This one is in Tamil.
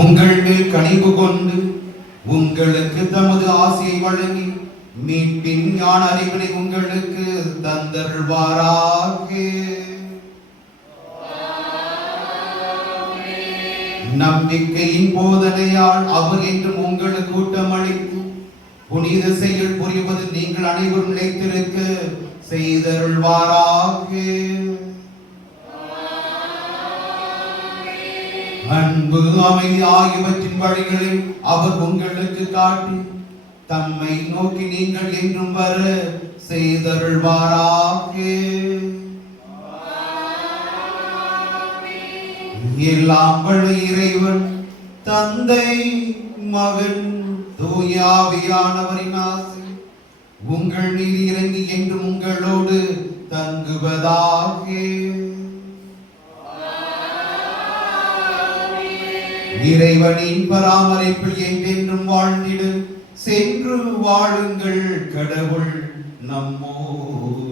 உங்கள் மேல் கனிவு கொண்டு உங்களுக்கு தமது ஆசையை வழங்கி மீட்பின் ஞான அறிவினை உங்களுக்கு தந்தருள்வாராக. நம்பிக்கையின் போதனையால் அவர் என்றும் உங்களுக்கு ஊட்டமளித்து புனித செயல் புரிவது நீங்கள் அனைவரும் நிலைத்திருக்க செய்தருள்வாராக. அன்பு அமைதி ஆகியவற்றின் வழிகளை அவர் உங்களுக்கு காட்டி தம்மை நோக்கி நீங்கள் என்றும் வர செய்தருள்வாராக. எல்லாம் வல்ல இறைவன் தந்தை மகன் தூய ஆவியானவரின் ஆசை உங்கள் மீது இறங்கி என்றும் உங்களோடு தங்குவதாக. இறைவனின் பராமரிப்பில் என்றென்றும் வாழ்ந்திடு சென்று வாழுங்கள். கடவுள் நம்மோடு